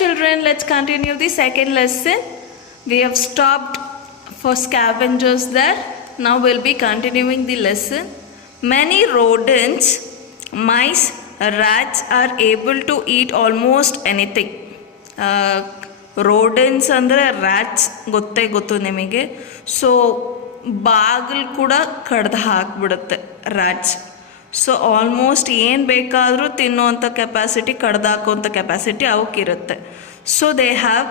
children, let's continue the second lesson. We have stopped for scavengers there. Now we'll be continuing the lesson. Many rodents, mice, rats are able to eat almost anything. Rodents ಅಂದರೆ rats ಗೊತ್ತು ನಿಮಗೆ. So ಬಾಗಿಲು ಕೂಡ ಕಡ್ದು ಹಾಕ್ಬಿಡುತ್ತೆ rats. So almost ಏನು ಬೇಕಾದರೂ ತಿನ್ನುವಂಥ capacity, ಕಡ್ದಾಕೋಂಥ ಕೆಪಾಸಿಟಿ ಅವಕ್ಕಿರುತ್ತೆ. So they have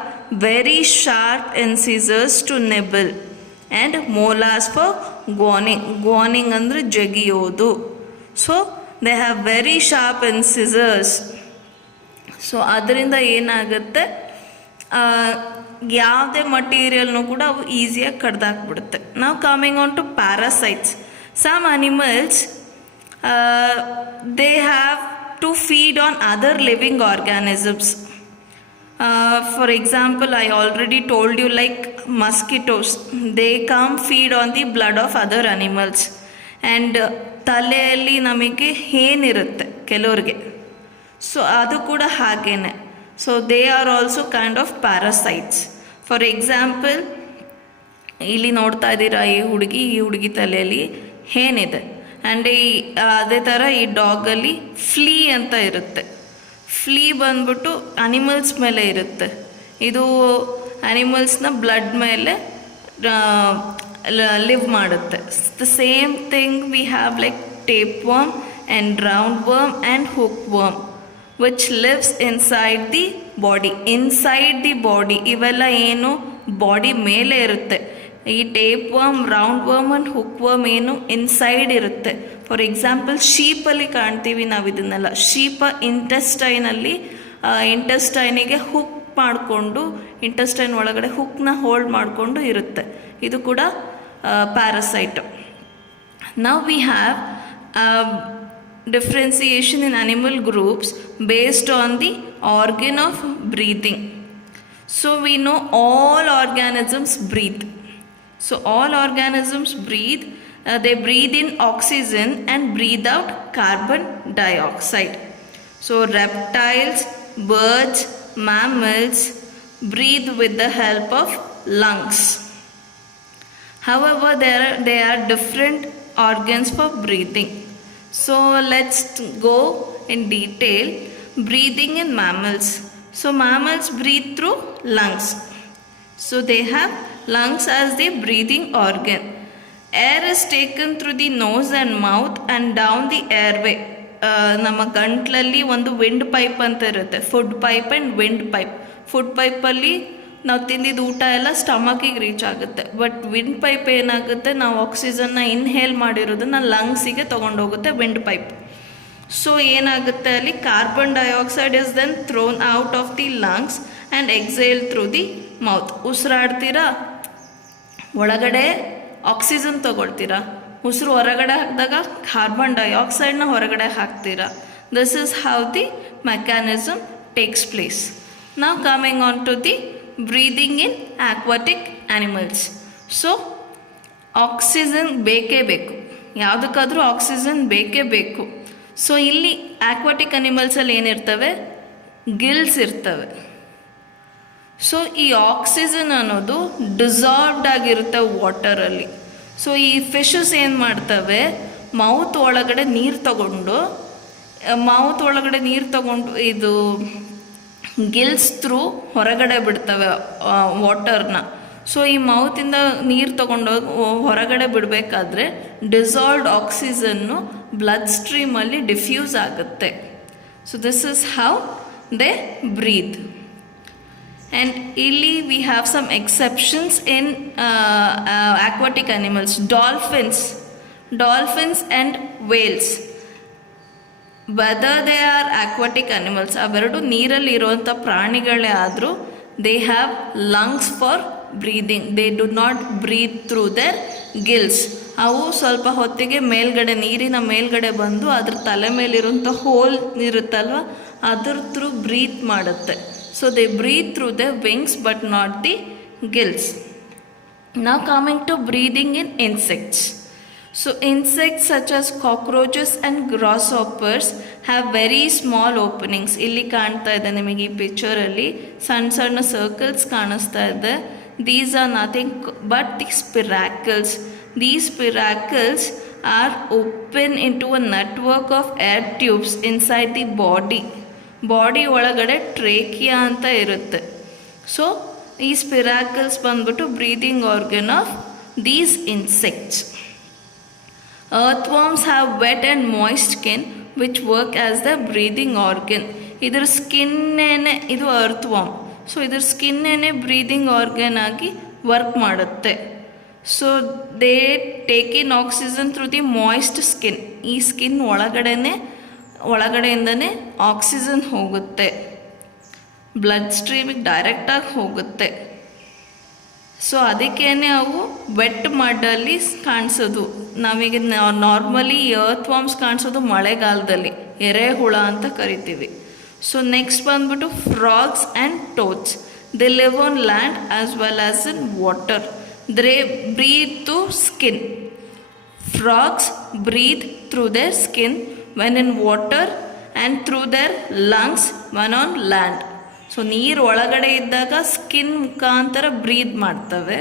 very sharp incisors to nibble and molars for gnawing ಅಂದರೆ ಜಗಿಯೋದು. So they have very sharp incisors. So ಅದರಿಂದ ಏನಾಗುತ್ತೆ, ಯಾವುದೇ ಮಟೀರಿಯಲ್ನೂ ಕೂಡ ಅವು ಈಸಿಯಾಗಿ ಕಡ್ದಾಕ್ಬಿಡುತ್ತೆ. ನಾವು coming on to parasites. Some animals they have to feed on other living organisms. For example, I already told you, like mosquitoes, they come feed on the blood of other animals. And ತಲೆಯಲ್ಲಿ ನಮಗೆ ಏನಿರುತ್ತೆ ಕೆಲವ್ರಿಗೆ, so ಅದು ಕೂಡ ಹಾಗೇನೆ. So they are also kind of parasites. For example, ಇಲ್ಲಿ ನೋಡ್ತಾ ಇದ್ದೀರಾ ಈ ಹುಡುಗಿ ತಲೆಯಲ್ಲಿ ಏನಿದೆ. ಆ್ಯಂಡ್ ಅದೇ ಥರ ಈ ಡಾಗಲ್ಲಿ ಫ್ಲೀ ಅಂತ ಇರುತ್ತೆ. ಫ್ಲೀ ಬಂದ್ಬಿಟ್ಟು ಅನಿಮಲ್ಸ್ ಮೇಲೆ ಇರುತ್ತೆ. ಇದು ಅನಿಮಲ್ಸ್ನ ಬ್ಲಡ್ ಮೇಲೆ ಲಿವ್ ಮಾಡುತ್ತೆ. The same thing we have like tape worm and round worm and hook worm which lives inside the body. ಇವೆಲ್ಲ ಏನು ಬಾಡಿ ಮೇಲೆ ಇರುತ್ತೆ. ಈ tape worm, round worm and hook worm ಏನು ಇನ್ಸೈಡ್ ಇರುತ್ತೆ. ಫಾರ್ ಎಕ್ಸಾಂಪಲ್, ಶೀಪಲ್ಲಿ ಕಾಣ್ತೀವಿ ನಾವು ಇದನ್ನೆಲ್ಲ. ಶೀಪ ಇಂಟೆಸ್ಟೈನಿಗೆ ಹುಕ್ ಮಾಡಿಕೊಂಡು, ಇಂಟೆಸ್ಟೈನ್ ಒಳಗಡೆ ಹುಕ್ನ ಹೋಲ್ಡ್ ಮಾಡಿಕೊಂಡು ಇರುತ್ತೆ. ಇದು ಕೂಡ parasite. Now we have differentiation in animal groups based on the organ of breathing. So we know all organisms breathe. So all organisms breathe. They breathe in oxygen and breathe out carbon dioxide. So reptiles, birds, mammals breathe with the help of lungs. However, there are different organs for breathing. So let's go in detail. Breathing in mammals. So mammals breathe through lungs. So they have lungs as the breathing organ. Air is taken through the nose and mouth and down the airway. ನಮ್ಮ ಗಂಟ್ಲಲ್ಲಿ ಒಂದು wind pipe ಅಂತ ಇರುತ್ತೆ. Food pipe and wind pipe. Food ಪೈಪಲ್ಲಿ ನಾವು ತಿಂದಿದ್ದು ಊಟ ಎಲ್ಲ ಸ್ಟಮಕಿಗೆ ರೀಚ್ ಆಗುತ್ತೆ. ಬಟ್ ವಿಂಡ್ ಪೈಪ್ ಏನಾಗುತ್ತೆ, ನಾವು ಆಕ್ಸಿಜನ್ನ ಇನ್ಹೇಲ್ ಮಾಡಿರೋದನ್ನ ಲಂಗ್ಸಿಗೆ ತೊಗೊಂಡೋಗುತ್ತೆ ವಿಂಡ್ ಪೈಪ್. ಸೊ ಏನಾಗುತ್ತೆ ಅಲ್ಲಿ, carbon dioxide is then thrown out of the lungs and exhale through the mouth. ಉಸಿರಾಡ್ತೀರಾ, ಒಳಗಡೆ ಆಕ್ಸಿಜನ್ ತೊಗೊಳ್ತೀರಾ. ಉಸಿರು ಹೊರಗಡೆ ಹಾಕಿದಾಗ ಕಾರ್ಬನ್ ಡೈಆಕ್ಸೈಡ್ನ ಹೊರಗಡೆ ಹಾಕ್ತೀರಾ. This is how the mechanism takes place. ನಾವು coming on to the breathing in aquatic animals. So oxygen ಬೇಕೇ ಬೇಕು, ಯಾವುದಕ್ಕಾದರೂ ಆಕ್ಸಿಜನ್ ಬೇಕೇ ಬೇಕು. ಸೊ ಇಲ್ಲಿ ಆಕ್ವಾಟಿಕ್ ಅನಿಮಲ್ಸಲ್ಲಿ ಏನಿರ್ತವೆ, ಗಿಲ್ಸ್ ಇರ್ತವೆ. ಸೊ ಈ ಆಕ್ಸಿಜನ್ ಅನ್ನೋದು ಡಿಸಾಲ್ವ್ಡ್ ಆಗಿರುತ್ತೆ ವಾಟರಲ್ಲಿ. ಸೊ ಈ ಫಿಶಸ್ ಏನು ಮಾಡ್ತವೆ, ಮೌತ್ ಒಳಗಡೆ ನೀರು ತಗೊಂಡು ಇದು ಗಿಲ್ಸ್ ಥ್ರೂ ಹೊರಗಡೆ ಬಿಡ್ತವೆ ವಾಟರ್ನ. ಸೊ ಈ ಮೌತಿಂದ ನೀರು ತಗೊಂಡೋಗಿ ಹೊರಗಡೆ ಬಿಡಬೇಕಾದ್ರೆ ಡಿಸಾಲ್ವ್ಡ್ ಆಕ್ಸಿಜನ್ನು ಬ್ಲಡ್ ಸ್ಟ್ರೀಮಲ್ಲಿ ಡಿಫ್ಯೂಸ್ ಆಗುತ್ತೆ. So this is how they breathe. And ಇಲ್ಲಿ we have some exceptions in aquatic animals. Dolphins and whales, whether they are aquatic animals, ಅವೆರಡು ನೀರಲ್ಲಿ ಇರುವಂಥ ಪ್ರಾಣಿಗಳೇ ಆದರೂ they have lungs for breathing. They do not breathe through their gills. ಅವು ಸ್ವಲ್ಪ ಹೊತ್ತಿಗೆ ಮೇಲ್ಗಡೆ, ನೀರಿನ ಮೇಲ್ಗಡೆ ಬಂದು ಅದ್ರ ತಲೆ ಮೇಲಿರುವಂಥ ಹೋಲ್ ಇರುತ್ತಲ್ವ, ಅದ್ರ ಥ್ರೂ ಬ್ರೀತ್ ಮಾಡುತ್ತೆ. So they breathe through the wings but not the gills. Now coming to breathing in insects. So insects such as cockroaches and grasshoppers have very small openings. ಇಲ್ಲಿ ಕಾಣ್ತಾ ಇದೆ ನಿಮಗೆ ಈ ಪಿಕ್ಚರಲ್ಲಿ ಸಣ್ಣ ಸಣ್ಣ ಸರ್ಕಲ್ಸ್ ಕಾಣಿಸ್ತಾ ಇದೆ. These are nothing but the spiracles. These spiracles are open into a network of air tubes inside the body. Body ಒಳಗಡೆ ಟ್ರೇಕಿಯಾ ಅಂತ ಇರುತ್ತೆ. ಸೊ ಈ ಸ್ಪಿರಾಕಲ್ಸ್ ಬಂದ್ಬಿಟ್ಟು breathing organ of these insects. Earthworms have wet and moist skin which work as the breathing organ. ಇದರ ಸ್ಕಿನ್ನೇನೆ ಇದು ಅರ್ಥವಾರ್ಮ್. So ಇದ್ರ ಸ್ಕಿನ್ನೇನೆ breathing organ ಆಗಿ work ಮಾಡುತ್ತೆ. So they take in oxygen through the moist skin. ಈ skin ಒಳಗಡೆಯಿಂದನೇ oxygen ಹೋಗುತ್ತೆ, blood ಸ್ಟ್ರೀಮಿಗೆ ಡೈರೆಕ್ಟಾಗಿ ಹೋಗುತ್ತೆ. So ಅದಕ್ಕೇನೆ ಅವು ವೆಟ್ ಮಡ್ಡಲ್ಲಿ ಕಾಣಿಸೋದು. ನಾವೀಗ ನಾರ್ಮಲಿ ಅರ್ತ್ ವಾರ್ಮ್ಸ್ ಕಾಣಿಸೋದು ಮಳೆಗಾಲದಲ್ಲಿ, ಎರೆಹುಳ ಅಂತ ಕರಿತೀವಿ. ಸೊ ನೆಕ್ಸ್ಟ್ ಬಂದ್ಬಿಟ್ಟು frogs and toads. They live on land as well as in water. They breathe through skin. Frogs breathe through their skin when in water and through their lungs when on land. So ನೀರು ಒಳಗಡೆ ಇದ್ದಾಗ skin ಮುಖಾಂತರ breathe ಮಾಡ್ತವೆ,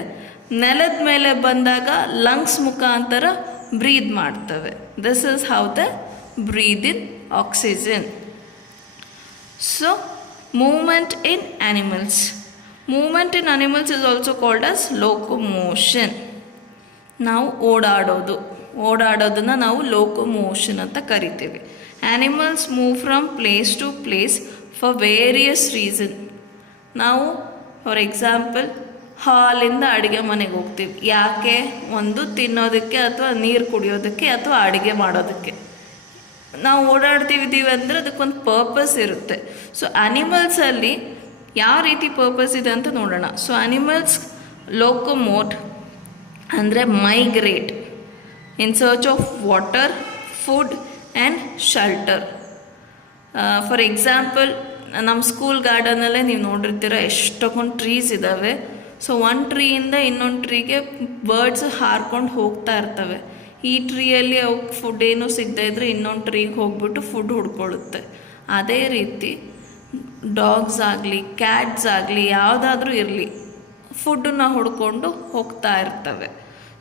ನೆಲದ ಮೇಲೆ ಬಂದಾಗ lungs ಮುಖಾಂತರ breathe ಮಾಡ್ತವೆ. This is how the breathe in oxygen. So movement in animals. Movement in animals is also called as locomotion. ನಾವು ಓಡಾಡೋದನ್ನು ನಾವು ಲೋಕೋಮೋಷನ್ ಅಂತ ಕರಿತೀವಿ. Animals move from place to place for various reason. ನಾವು for example ಹಾಲಿಂದ ಅಡುಗೆ ಮನೆಗೆ ಹೋಗ್ತೀವಿ. ಯಾಕೆ? ಒಂದು ತಿನ್ನೋದಕ್ಕೆ ಅಥವಾ ನೀರು ಕುಡಿಯೋದಕ್ಕೆ ಅಥವಾ ಅಡುಗೆ ಮಾಡೋದಕ್ಕೆ. ನಾವು ಓಡಾಡ್ತಿದ್ದೀವಿ ಅಂದರೆ ಅದಕ್ಕೊಂದು ಪರ್ಪಸ್ ಇರುತ್ತೆ. ಸೊ ಅನಿಮಲ್ಸಲ್ಲಿ ಯಾವ ರೀತಿ ಪರ್ಪಸ್ ಇದೆ ಅಂತ ನೋಡೋಣ. ಸೊ ಅನಿಮಲ್ಸ್ ಲೋಕೋಮೋಟ್ ಅಂದರೆ migrate in search of water, food and shelter. For example ನಮ್ಮ ಸ್ಕೂಲ್ ಗಾರ್ಡನಲ್ಲೇ ನೀವು ನೋಡಿರ್ತೀರ ಎಷ್ಟೊಂದು ಟ್ರೀಸ್ ಇದ್ದಾವೆ. ಸೊ ಒಂದು ಟ್ರೀಯಿಂದ ಇನ್ನೊಂದು ಟ್ರೀಗೆ ಬರ್ಡ್ಸ್ ಹಾರ್ಕೊಂಡು ಹೋಗ್ತಾ ಇರ್ತವೆ. ಈ ಟ್ರೀಯಲ್ಲಿ ಅವು ಫುಡ್ ಏನೂ ಸಿಗದೇ ಇದ್ದರೆ ಇನ್ನೊಂದು ಟ್ರೀಗೆ ಹೋಗ್ಬಿಟ್ಟು ಫುಡ್ ಹುಡ್ಕೊಳ್ಳುತ್ತೆ. ಅದೇ ರೀತಿ ಡಾಗ್ಸ್ ಆಗಲಿ ಕ್ಯಾಟ್ಸ್ ಆಗಲಿ ಯಾವುದಾದ್ರೂ ಇರಲಿ ಫುಡ್ಡನ್ನ ಹುಡ್ಕೊಂಡು ಹೋಗ್ತಾ ಇರ್ತವೆ.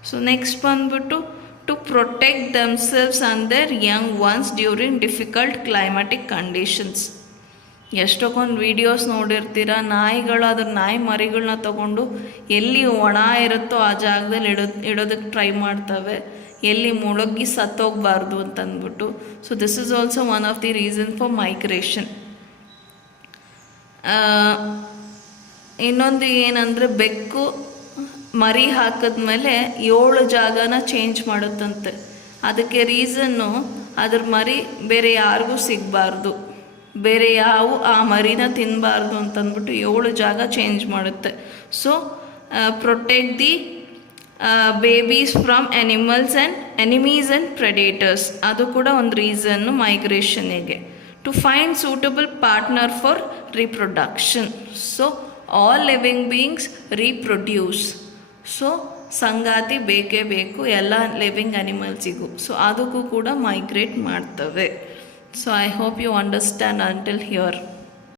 ಸೊ ನೆಕ್ಸ್ಟ್ ಬಂದ್ಬಿಟ್ಟು to protect themselves and their young ones during difficult climatic conditions. ಎಷ್ಟೊಂದು ವೀಡಿಯೋಸ್ ನೋಡಿರ್ತೀರ, ನಾಯಿಗಳು ಅದ್ರ ನಾಯಿ ಮರಿಗಳನ್ನ ತಗೊಂಡು ಎಲ್ಲಿ ಒಣ ಇರುತ್ತೋ ಆ ಜಾಗದಲ್ಲಿ ಇಡೋದಕ್ಕೆ ಟ್ರೈ ಮಾಡ್ತವೆ, ಎಲ್ಲಿ ಮುಳುಗಿ ಸತ್ತೋಗಬಾರ್ದು ಅಂತಂದ್ಬಿಟ್ಟು. So this is also one of the reason for migration. ಇನ್ನೊಂದು ಏನಂದರೆ ಬೆಕ್ಕು ಮರಿ ಹಾಕಿದ್ಮೇಲೆ 7 ಜಾಗನ ಚೇಂಜ್ ಮಾಡುತ್ತಂತೆ. ಅದಕ್ಕೆ ರೀಸನ್ನು ಅದ್ರ ಮರಿ ಬೇರೆ ಯಾರಿಗೂ ಸಿಗಬಾರ್ದು, ಬೇರೆ ಯಾವ ಆ ಮರಿನ ತಿನ್ನಬಾರ್ದು ಅಂತಂದ್ಬಿಟ್ಟು 7 ಜಾಗ ಚೇಂಜ್ ಮಾಡುತ್ತೆ. So protect the babies from enemies and predators. ಅದು ಕೂಡ ಒಂದು ರೀಸನ್ನು ಮೈಗ್ರೇಷನಿಗೆ. To find suitable partner for reproduction. So all living beings reproduce. So ಸಂಗಾತಿ ಬೇಕೇ ಬೇಕು ಎಲ್ಲ ಲಿವಿಂಗ್ ಅನಿಮಲ್ಸಿಗೂ. ಸೊ ಅದಕ್ಕೂ ಕೂಡ ಮೈಗ್ರೇಟ್ ಮಾಡ್ತವೆ. So I hope you understand until here.